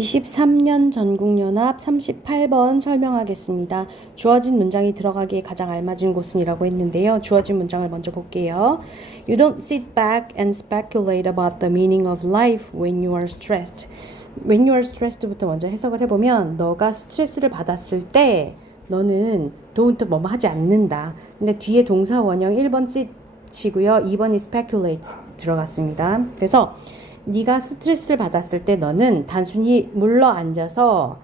23년 전국연합 38번 설명하겠습니다. 주어진 문장이 들어가기에 가장 알맞은 곳은 이라고 했는데요. 주어진 문장을 먼저 볼게요. You don't sit back and speculate about the meaning of life when you are stressed. When you are stressed부터 먼저 해석을 해보면 너가 스트레스를 받았을 때 너는 don't 뭐뭐 하지 않는다. 근데 뒤에 동사 원형 1번 sit이고요. 2번이 speculate 들어갔습니다. 그래서 네가 스트레스를 받았을 때 너는 단순히 물러 앉아서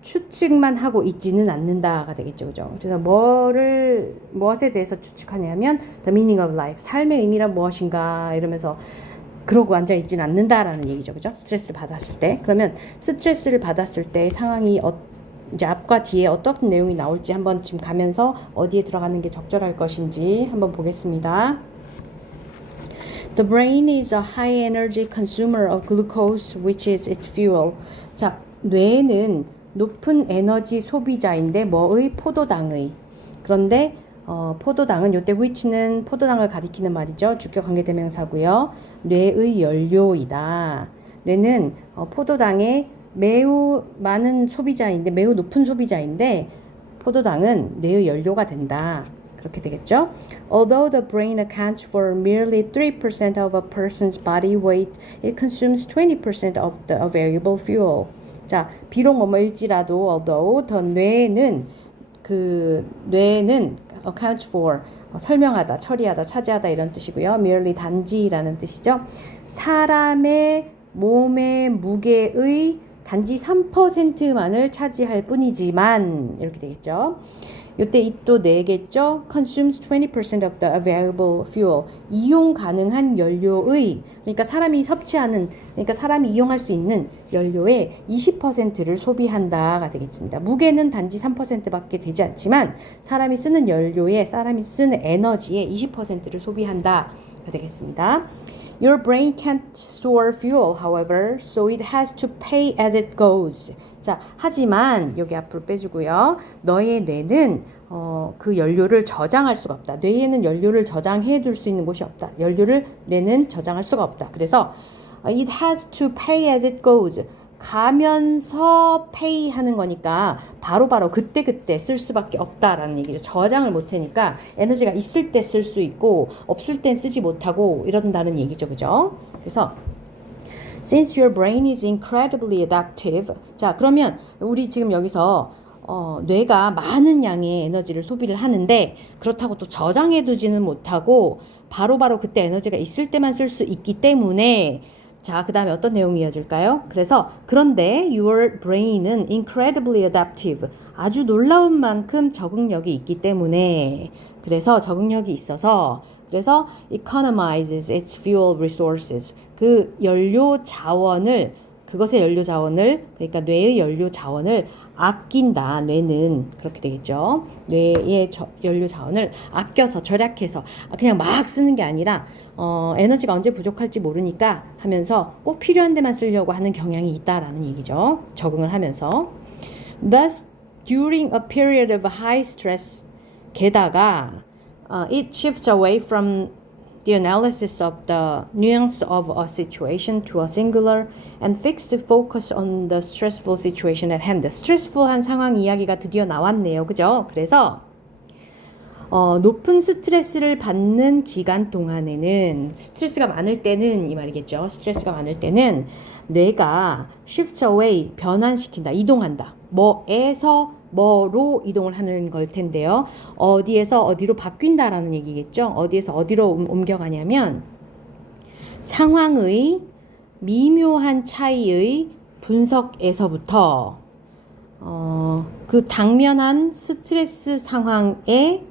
추측만 하고 있지는 않는다가 되겠죠, 그죠? 그래서 무엇에 대해서 추측하냐면 the meaning of life, 삶의 의미란 무엇인가 이러면서 그러고 앉아 있지는 않는다라는 얘기죠, 그죠? 스트레스를 받았을 때. 그러면 스트레스를 받았을 때 상황이 이제 앞과 뒤에 어떤 내용이 나올지 한번 지금 가면서 어디에 들어가는 게 적절할 것인지 한번 보겠습니다. The brain is a high energy consumer of glucose, which is its fuel. 자, 뇌는 높은 에너지 소비자인데 뭐의? 포도당의. 그런데 포도당은 요때 which는 포도당을 가리키는 말이죠. 주격 관계대명사고요. 뇌의 연료이다. 뇌는 포도당의 매우 많은 소비자인데 매우 높은 소비자인데 포도당은 뇌의 연료가 된다. 그렇게 되겠죠. Although the brain accounts for merely 3% of a person's body weight, it consumes 20% of the available fuel. 자, 비록 뭐일지라도 although 더 뇌는 accounts for 설명하다, 처리하다, 차지하다 이런 뜻이고요. merely 단지라는 뜻이죠. 사람의 몸의 무게의 단지 3%만을 차지할 뿐이지만 이렇게 되겠죠. 이때 it도 내겠죠. consumes 20% of the available fuel. 이용 가능한 연료의, 그러니까 사람이 이용할 수 있는 연료의 20%를 소비한다가 되겠습니다. 무게는 단지 3%밖에 되지 않지만 사람이 쓰는 에너지의 20%를 소비한다가 되겠습니다. Your brain can't store fuel, however, so it has to pay as it goes. 자, 하지만 여기 앞으로 빼주고요. 너의 뇌는 그 연료를 저장할 수가 없다. 뇌에는 연료를 저장해 둘 수 있는 곳이 없다. 뇌는 저장할 수가 없다. 그래서 it has to pay as it goes. 가면서 pay 하는 거니까 바로바로 그때그때 쓸 수밖에 없다라는 얘기죠. 저장을 못하니까 에너지가 있을 때 쓸 수 있고 없을 땐 쓰지 못하고 이런다는 얘기죠. 그죠? 그래서 Since your brain is incredibly adaptive. 자, 그러면 우리 지금 여기서 뇌가 많은 양의 에너지를 소비를 하는데 그렇다고 또 저장해두지는 못하고 바로바로 그때 에너지가 있을 때만 쓸 수 있기 때문에 자, 그 다음에 어떤 내용이 이어질까요? 그래서 그런데 your brain은 incredibly adaptive. 아주 놀라운 만큼 적응력이 있기 때문에 그래서 적응력이 있어서 그래서 economizes its fuel resources. 그것의 연료 자원을 그러니까 뇌의 연료 자원을 아낀다. 뇌는 그렇게 되겠죠. 뇌의 연료 자원을 아껴서 절약해서 그냥 막 쓰는 게 아니라 에너지가 언제 부족할지 모르니까 하면서 꼭 필요한 데만 쓰려고 하는 경향이 있다라는 얘기죠. 적응을 하면서. Thus, during a period of high stress, 게다가 it shifts away from the analysis of the nuance of a situation to a singular and fixed focus on the stressful situation at hand. 스트레스풀한 상황 이야기가 드디어 나왔네요. 그죠? 그래서 높은 스트레스를 받는 기간 동안에는 스트레스가 많을 때는 이 말이겠죠. 스트레스가 많을 때는 뇌가 shifts away 변환시킨다. 이동한다. 뭐에서 뭐로 이동을 하는 걸 텐데요. 어디에서 어디로 바뀐다라는 얘기겠죠. 어디에서 어디로 옮겨가냐면 상황의 미묘한 차이의 분석에서부터 그 당면한 스트레스 상황에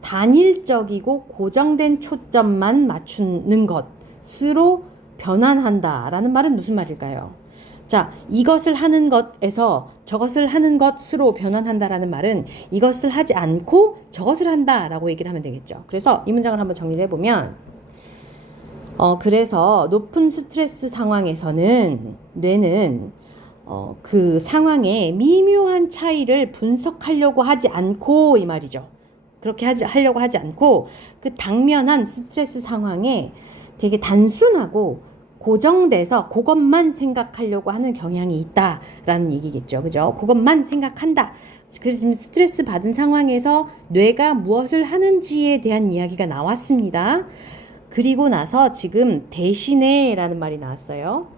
단일적이고 고정된 초점만 맞추는 것으로 변환한다라는 말은 무슨 말일까요? 자, 이것을 하는 것에서 저것을 하는 것으로 변환한다라는 말은 이것을 하지 않고 저것을 한다라고 얘기를 하면 되겠죠. 그래서 이 문장을 한번 정리를 해보면 그래서 높은 스트레스 상황에서는 뇌는 그 상황의 미묘한 차이를 분석하려고 하지 않고 이 말이죠. 그렇게 하려고 하지 않고 그 당면한 스트레스 상황에 되게 단순하고 고정돼서 그것만 생각하려고 하는 경향이 있다라는 얘기겠죠. 그죠? 그것만 생각한다. 그래서 지금 스트레스 받은 상황에서 뇌가 무엇을 하는지에 대한 이야기가 나왔습니다. 그리고 나서 지금 대신에 라는 말이 나왔어요.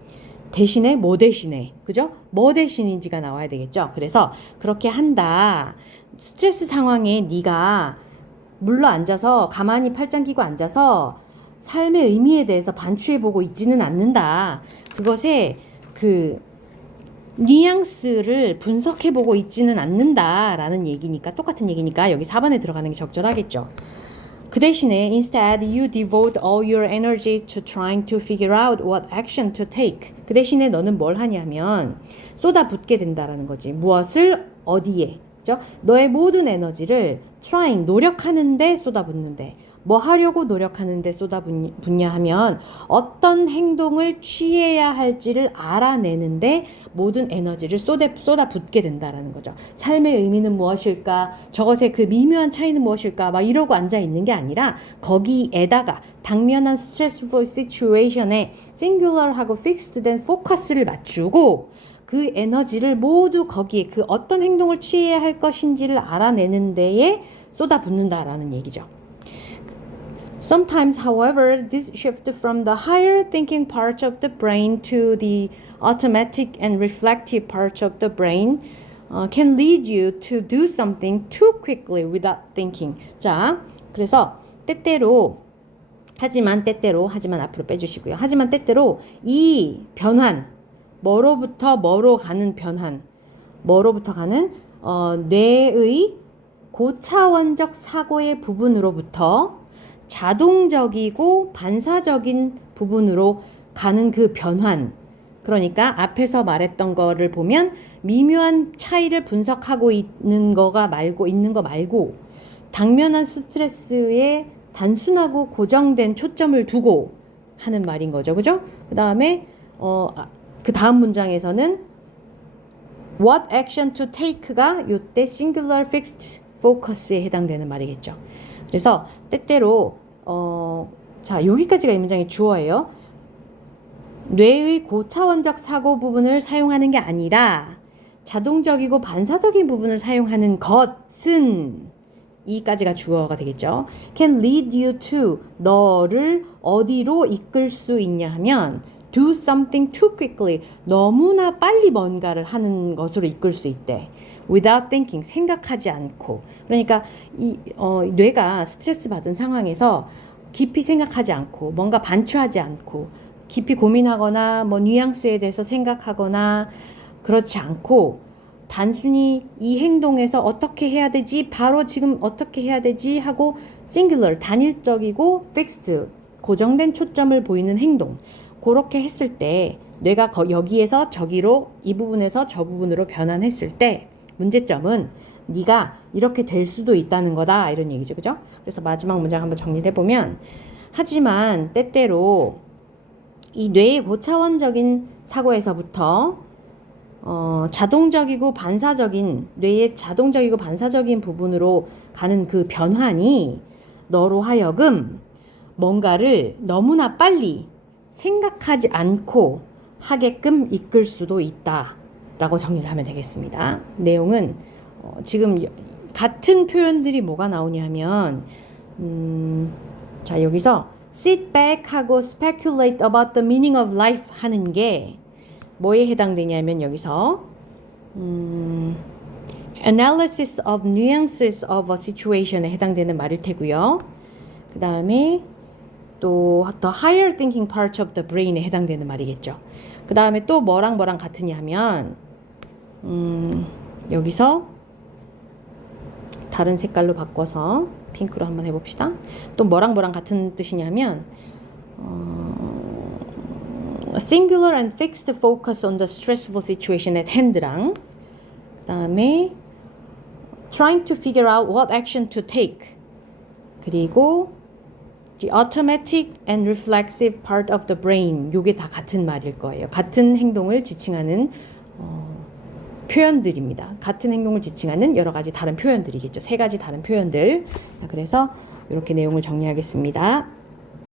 대신에 뭐 대신에, 그죠? 뭐 대신인지가 나와야 되겠죠. 그래서 그렇게 한다. 스트레스 상황에 네가 물러 앉아서 가만히 팔짱 끼고 앉아서 삶의 의미에 대해서 반추해보고 있지는 않는다. 그것에 그 뉘앙스를 분석해보고 있지는 않는다라는 얘기니까, 똑같은 얘기니까 여기 4번에 들어가는 게 적절하겠죠. 그 대신에 instead you devote all your energy to trying to figure out what action to take. 그 대신에 너는 뭘 하냐면 쏟아붓게 된다라는 거지. 무엇을 어디에, 그죠? 너의 모든 에너지를 trying, 노력하는데 쏟아붓는데, 뭐 하려고 노력하는데 쏟아붓냐 하면 어떤 행동을 취해야 할지를 알아내는데 모든 에너지를 쏟아붓게 된다라는 거죠. 삶의 의미는 무엇일까? 저것의 그 미묘한 차이는 무엇일까? 막 이러고 앉아 있는 게 아니라 거기에다가 당면한 stressful situation에 singular하고 fixed된 포커스를 맞추고 그 에너지를 모두 거기에 그 어떤 행동을 취해야 할 것인지를 알아내는 데에 쏟아붓는다라는 얘기죠. Sometimes, however, this shift from the higher thinking parts of the brain to the automatic and reflective parts of the brain can lead you to do something too quickly without thinking. 자, 그래서 때때로 하지만 앞으로 빼주시고요. 하지만 때때로 이 변환, 뭐로부터 뭐로 가는 변환, 뭐로부터 가는 뇌의 고차원적 사고의 부분으로부터 자동적이고 반사적인 부분으로 가는 그 변환. 그러니까 앞에서 말했던 거를 보면 미묘한 차이를 분석하고 있는 거 말고 당면한 스트레스에 단순하고 고정된 초점을 두고 하는 말인 거죠. 그죠? 그 다음에 그 다음 문장에서는 what action to take가 요때 singular fixed focus에 해당되는 말이겠죠. 그래서 때때로 자, 여기까지가 이 문장의 주어예요. 뇌의 고차원적 사고 부분을 사용하는 게 아니라 자동적이고 반사적인 부분을 사용하는 것은, 이까지가 주어가 되겠죠. can lead you to, 너를 어디로 이끌 수 있냐 하면 do something too quickly, 너무나 빨리 뭔가를 하는 것으로 이끌 수 있대. without thinking, 생각하지 않고. 그러니까 뇌가 스트레스 받은 상황에서 깊이 생각하지 않고 뭔가 반추하지 않고 깊이 고민하거나 뭐 뉘앙스에 대해서 생각하거나 그렇지 않고 단순히 이 행동에서 어떻게 해야 되지, 바로 지금 어떻게 해야 되지 하고 singular, 단일적이고 fixed, 고정된 초점을 보이는 행동, 그렇게 했을 때 뇌가 여기에서 저기로, 이 부분에서 저 부분으로 변환했을 때 문제점은 네가 이렇게 될 수도 있다는 거다, 이런 얘기죠. 그죠? 그래서 마지막 문장 한번 정리를 해보면, 하지만 때때로 이 뇌의 고차원적인 사고에서부터 자동적이고 반사적인, 뇌의 자동적이고 반사적인 부분으로 가는 그 변환이 너로 하여금 뭔가를 너무나 빨리 생각하지 않고 하게끔 이끌 수도 있다 라고 정리를 하면 되겠습니다. 내용은 지금 같은 표현들이 뭐가 나오냐면 자, 여기서 sit back 하고 speculate about the meaning of life 하는 게 뭐에 해당되냐면 여기서 analysis of nuances of a situation에 해당되는 말일 테고요. 그 다음에 또 the higher thinking part of the brain에 해당되는 말이겠죠. 그 다음에 또 뭐랑 같으냐 하면 여기서 다른 색깔로 바꿔서 핑크로 한번 해봅시다. 또 뭐랑 같은 뜻이냐면 singular and fixed focus on the stressful situation at hand랑 그 다음에 trying to figure out what action to take, 그리고 the automatic and reflexive part of the brain, 요게 다 같은 말일 거예요. 같은 행동을 지칭하는 표현들입니다. 같은 행동을 지칭하는 여러 가지 다른 표현들이겠죠. 세 가지 다른 표현들. 자, 그래서 이렇게 내용을 정리하겠습니다.